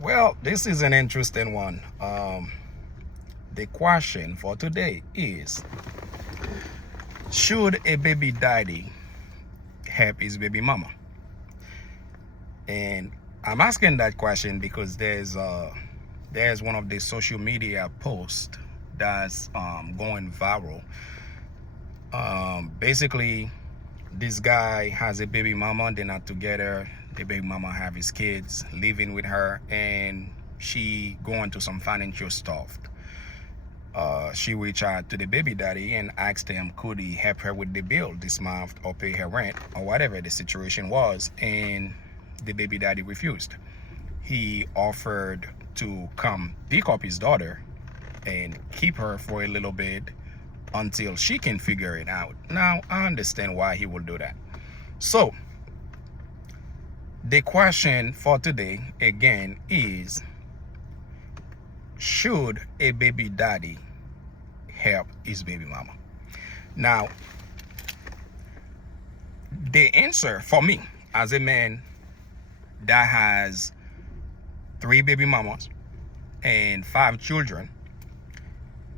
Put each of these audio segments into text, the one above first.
Well, this is an interesting one. The question for today is, should a baby daddy help his baby mama? And I'm asking that question because there's one of the social media posts that's going viral. Basically, this guy has a baby mama. They're not together. The baby mama have his kids living with her, and she going to some financial stuff. She reached out to the baby daddy and asked him could he help her with the bill this month or pay her rent or whatever the situation was, and the baby daddy refused. He offered to come pick up his daughter and keep her for a little bit until she can figure it out. Now, I understand why he will do that. So, the question for today again is, should a baby daddy help his baby mama? Now, the answer for me as a man that has 3 baby mamas and 5 children,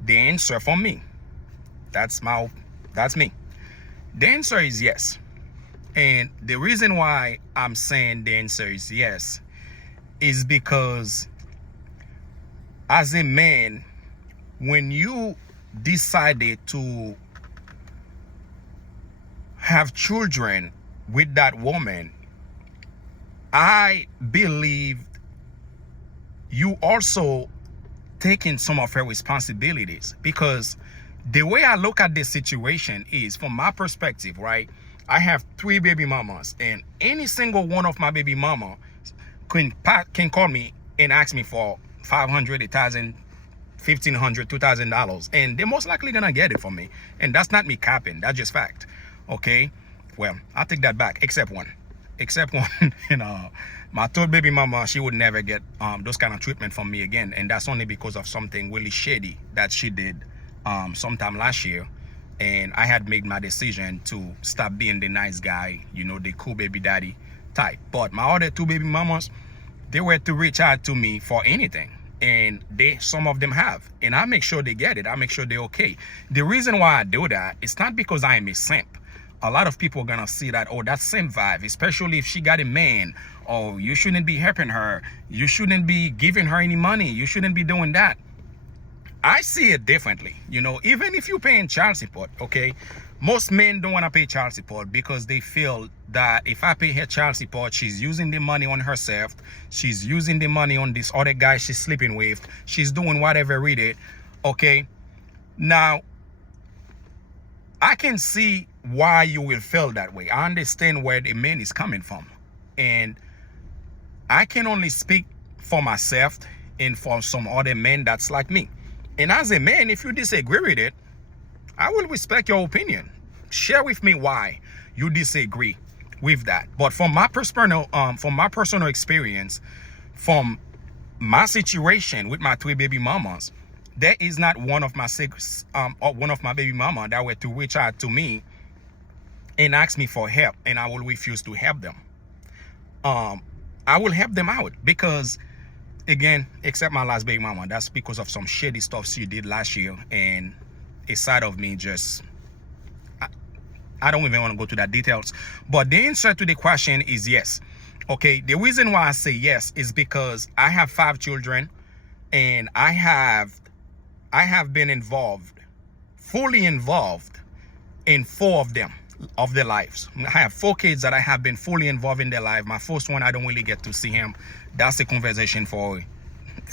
the answer for me, that's me. The answer is yes. And the reason why I'm saying the answer is yes is because as a man, when you decided to have children with that woman, I believe you also taking some of her responsibilities, because the way I look at this situation is, from my perspective, right? I have 3 baby mamas, and any single one of my baby mama can call me and ask me for $500, $1,000, $1,500, $2,000, and they're most likely gonna get it from me. And that's not me capping, that's just fact. Okay, well, I take that back, except one. My third baby mama, she would never get those kind of treatment from me again, and that's only because of something really shady that she did sometime last year. And I had made my decision to stop being the nice guy, the cool baby daddy type. But my other 2 baby mamas, they were to reach out to me for anything, and some of them have, and I make sure they get it. I make sure they're okay. The reason why I do that, it's not because I am a simp. A lot of people are gonna see that, oh, that's simp vibe, especially if she got a man. Oh, you shouldn't be helping her, you shouldn't be giving her any money, you shouldn't be doing that. I see it differently. Even if you're paying child support, okay, most men don't want to pay child support because they feel that if I pay her child support, she's using the money on herself, she's using the money on this other guy she's sleeping with, she's doing whatever with it. Okay, now I can see why you will feel that way. I understand where the man is coming from, and I can only speak for myself and for some other men that's like me. And as a man, if you disagree with it, I will respect your opinion. Share with me why you disagree with that. But from my personal experience, from my situation with my 3 baby mamas, there is not one of my baby mama that were to reach out to me and ask me for help, and I will refuse to help them. I will help them out because, again, except my last baby mama, that's because of some shady stuff she did last year, and a side of me just, I don't even want to go to that details. But the answer to the question is yes. Okay, the reason why I say yes is because I have 5 children, and I have been fully involved in 4 of their lives. I have 4 kids that I have been fully involved in their life. My first one, I don't really get to see him. That's a conversation for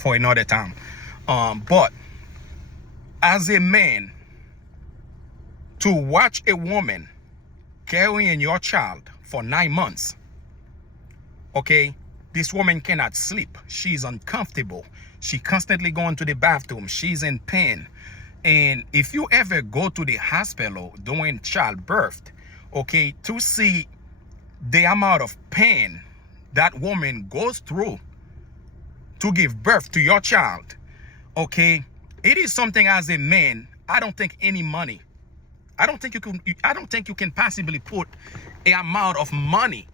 another time. But as a man, to watch a woman carrying your child for 9 months, okay, this woman cannot sleep. She's uncomfortable. She constantly going to the bathroom. She's in pain. And if you ever go to the hospital during childbirth, okay, to see the amount of pain that woman goes through to give birth to your child, okay, it is something as a man, I don't think any money, I don't think you can possibly put a amount of money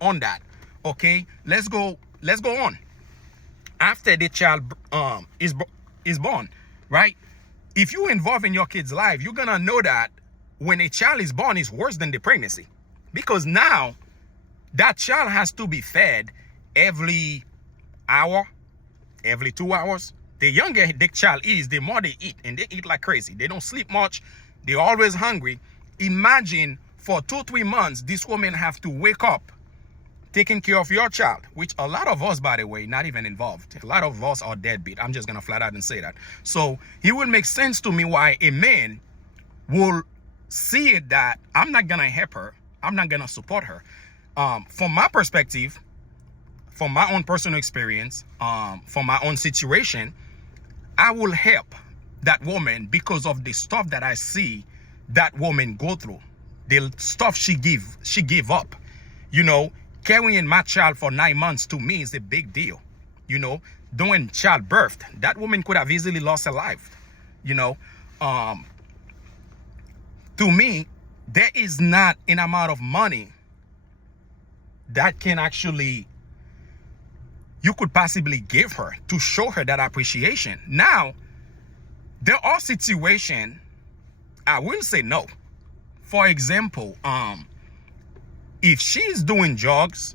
on that. Okay, let's go on. after the child is born, right? If you involve in your kid's life, you're gonna know that when a child is born, it's worse than the pregnancy, because now that child has to be fed every hour, every 2 hours. The younger the child is, the more they eat, and they eat like crazy. They don't sleep much. They're always hungry. Imagine for 2-3 months, this woman have to wake up taking care of your child, which a lot of us, by the way, not even involved. A lot of us are deadbeat. I'm just gonna flat out and say that. So it will make sense to me why a man will see it that I'm not gonna help her, I'm not gonna support her. From my perspective, from my own personal experience, from my own situation, I will help that woman because of the stuff that I see that woman go through, the stuff she give up. You know, carrying my child for 9 months to me is a big deal. You know, doing childbirth, that woman could have easily lost her life. You know, to me, there is not an amount of money that can actually, you could possibly give her to show her that appreciation. Now, there are situations I will say no. For example, if she's doing drugs,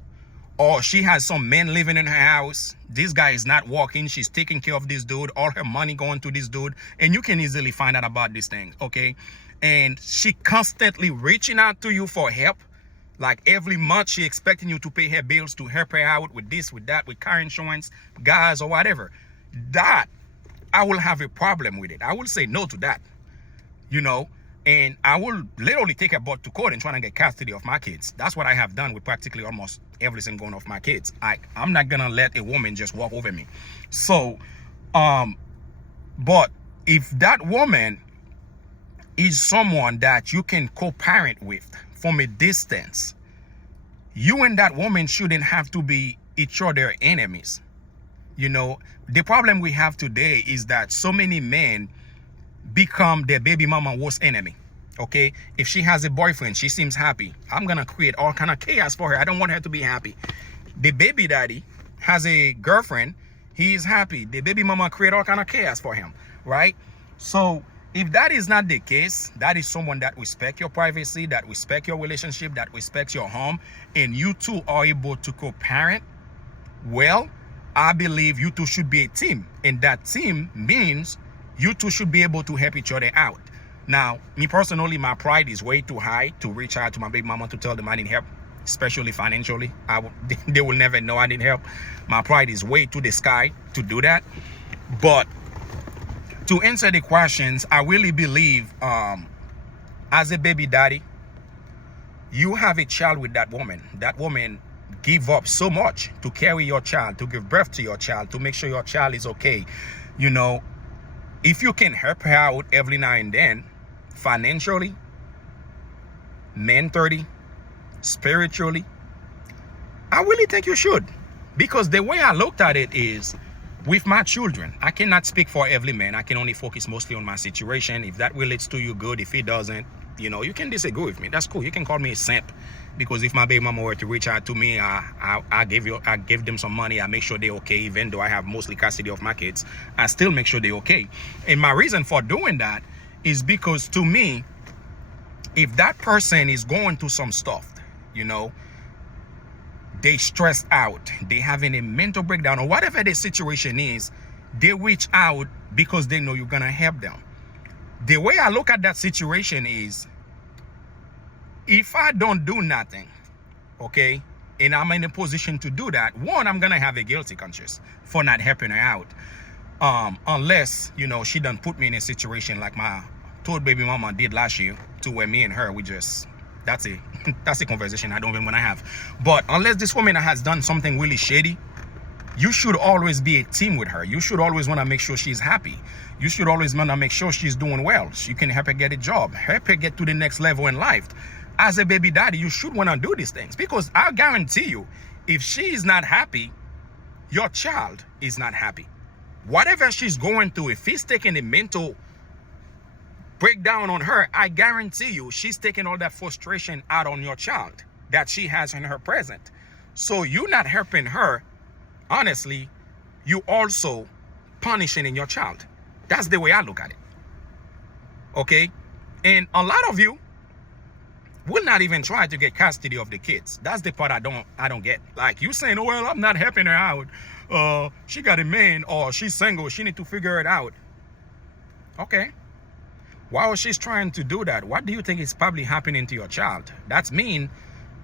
or she has some men living in her house, this guy is not working, she's taking care of this dude, all her money going to this dude, and you can easily find out about these things, okay? And she constantly reaching out to you for help. Like every month she expecting you to pay her bills, to help her out with this, with that, with car insurance, gas, or whatever. That, I will have a problem with it. I will say no to that, you know? And I will literally take her butt to court and try to get custody of my kids. That's what I have done with practically almost every single one of my kids. I'm not gonna let a woman just walk over me. So, but if that woman is someone that you can co-parent with from a distance, you and that woman shouldn't have to be each other enemies. You know, the problem we have today is that so many men become their baby mama worst enemy. Okay, if she has a boyfriend, she seems happy, I'm gonna create all kind of chaos for her. I don't want her to be happy. The baby daddy has a girlfriend, he is happy, the baby mama create all kind of chaos for him, right? So if that is not the case, that is someone that respects your privacy, that respects your relationship, that respects your home, and you two are able to co-parent, well, I believe you two should be a team, and that team means you two should be able to help each other out. Now, me personally, my pride is way too high to reach out to my baby mama to tell them I need help, especially financially. They will never know I need help. My pride is way to the sky to do that. But to answer the questions, I really believe as a baby daddy, you have a child with that woman. That woman give up so much to carry your child, to give birth to your child, to make sure your child is okay. You know, if you can help her out every now and then, financially, mentally, spiritually, I really think you should. Because the way I looked at it is, with my children, I cannot speak for every man. I can only focus mostly on my situation. If that relates to you, good. If it doesn't, you know, you can disagree with me. That's cool. You can call me a simp. Because if my baby mama were to reach out to me, I give them some money. I make sure they're okay. Even though I have mostly custody of my kids, I still make sure they're okay. And my reason for doing that is because, to me, if that person is going through some stuff, you know, they stressed out, they having a mental breakdown, or whatever the situation is, they reach out because they know you're gonna help them. The way I look at that situation is, if I don't do nothing, okay, and I'm in a position to do that, one, I'm gonna have a guilty conscience for not helping her out. Unless, you know, she done put me in a situation like my third baby mama did last year, to where me and her, we just, that's a conversation I don't even want to have. But unless this woman has done something really shady, you should always be a team with her. You should always want to make sure she's happy. You should always want to make sure she's doing well. You can help her get a job, help her get to the next level in life. As a baby daddy, you should want to do these things, because I guarantee you, if she is not happy, your child is not happy. Whatever she's going through, if he's taking a mental breakdown on her, I guarantee you she's taking all that frustration out on your child that she has in her present. So you not helping her, honestly, you also punishing in your child. That's the way I look at it. Okay? And a lot of you will not even try to get custody of the kids. That's the part I don't get. Like, you saying, oh, well, I'm not helping her out. She got a man, or she's single, she need to figure it out. Okay. While she's trying to do that, what do you think is probably happening to your child? That means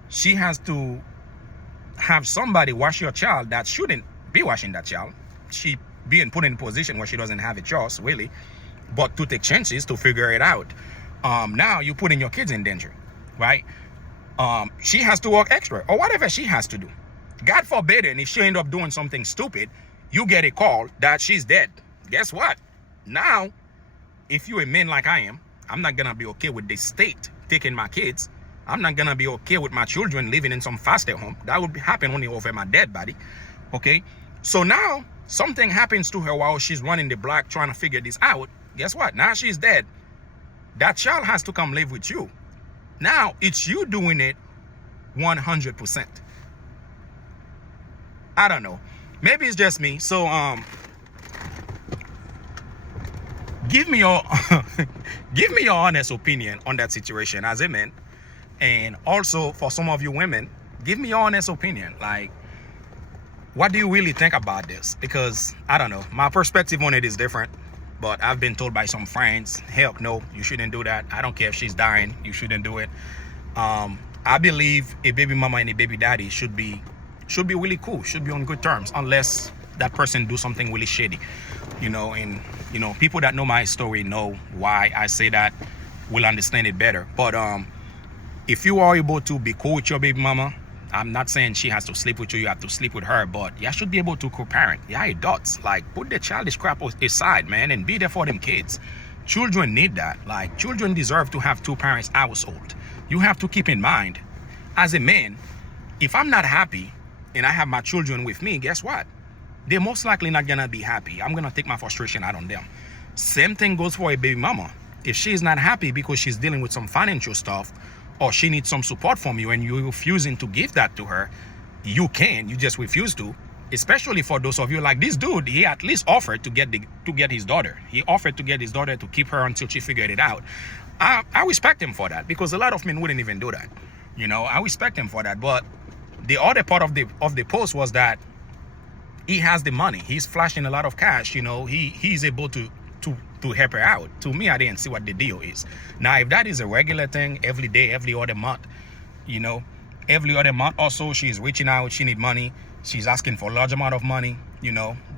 she has to have somebody wash your child that shouldn't be washing that child. She being put in a position where she doesn't have a choice, really, but to take chances to figure it out. Now you're putting your kids in danger, right? She has to work extra or whatever she has to do. God forbid, and if she end up doing something stupid, you get a call that she's dead. Guess what? Now, if you're a man like I am, I'm not gonna be okay with the state taking my kids. I'm not gonna be okay with my children living in some foster home. That would happen only over my dead body. Okay? So now something happens to her while she's running the block trying to figure this out. Guess what? Now she's dead. That child has to come live with you. Now it's you doing it 100%. I don't know. Maybe it's just me. So give me your give me your honest opinion on that situation as a man. And also for some of you women, give me your honest opinion. Like, what do you really think about this? Because I don't know, my perspective on it is different. But I've been told by some friends, heck no, you shouldn't do that. I don't care if she's dying, you shouldn't do it. I believe a baby mama and a baby daddy should be really cool, should be on good terms, unless that person do something really shady, and people that know my story know why I say that, will understand it better. But if you are able to be cool with your baby mama, I'm not saying she has to sleep with you have to sleep with her, but you should be able to co-parent. Yeah, adults, like, put the childish crap aside, man, and be there for them kids. Children need that. Like, children deserve to have two parents household. You have to keep in mind, as a man, if I'm not happy and I have my children with me, guess what? They're most likely not gonna be happy. I'm gonna take my frustration out on them. Same thing goes for a baby mama. If she's not happy because she's dealing with some financial stuff, or she needs some support from you and you're refusing to give that to her, you just refuse to. Especially for those of you like this dude, he at least offered to get his daughter. He offered to get his daughter to keep her until she figured it out. I respect him for that, because a lot of men wouldn't even do that. I respect him for that. But the other part of the post was that he has the money. He's flashing a lot of cash. He's able to help her out. To me, I didn't see what the deal is. Now, if that is a regular thing, every day, every other month, every other month also she's reaching out, she need money, she's asking for a large amount of money,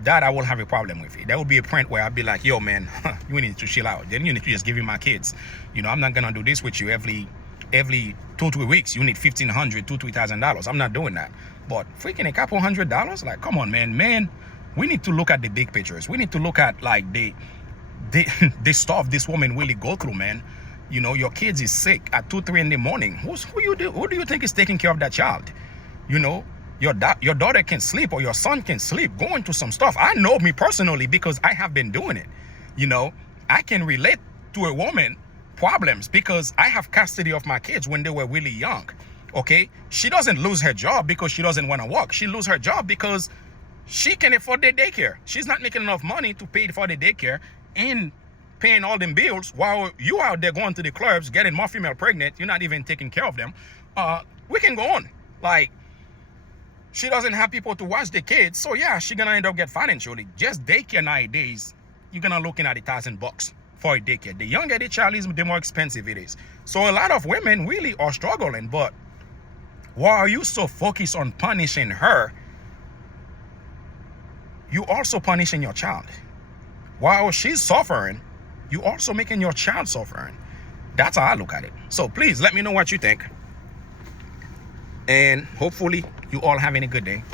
that I will have a problem with it. There will be a point where I'll be like, yo, man, you need to chill out. Then you need to just give me my kids. I'm not gonna do this with you every 2-3 weeks. You need $1,500 to $3,000. I'm not doing that. But freaking a couple $100, like, come on, man, we need to look at the big pictures. We need to look at, like, the stuff this woman really go through, man. Your kids is sick at 2-3 in the morning. Who do you think is taking care of that child? Your daughter can sleep, or your son can sleep going through some stuff. I know me personally, because I have been doing it. I can relate to a woman problems because I have custody of my kids when they were really young. Okay, she doesn't lose her job because she doesn't want to work. She loses her job because she can afford the daycare. She's not making enough money to pay for the daycare and paying all them bills, while you out there going to the clubs, getting more female pregnant. You're not even taking care of them. We can go on. Like, she doesn't have people to watch the kids, so yeah, she's gonna end up get financially. Just daycare nowadays, you're gonna looking at $1,000 for a daycare. The younger the child is, the more expensive it is. So a lot of women really are struggling. But why are you so focused on punishing her? You also punishing your child. While she's suffering, you also making your child suffering. That's how I look at it. So please let me know what you think. And hopefully you all having a good day.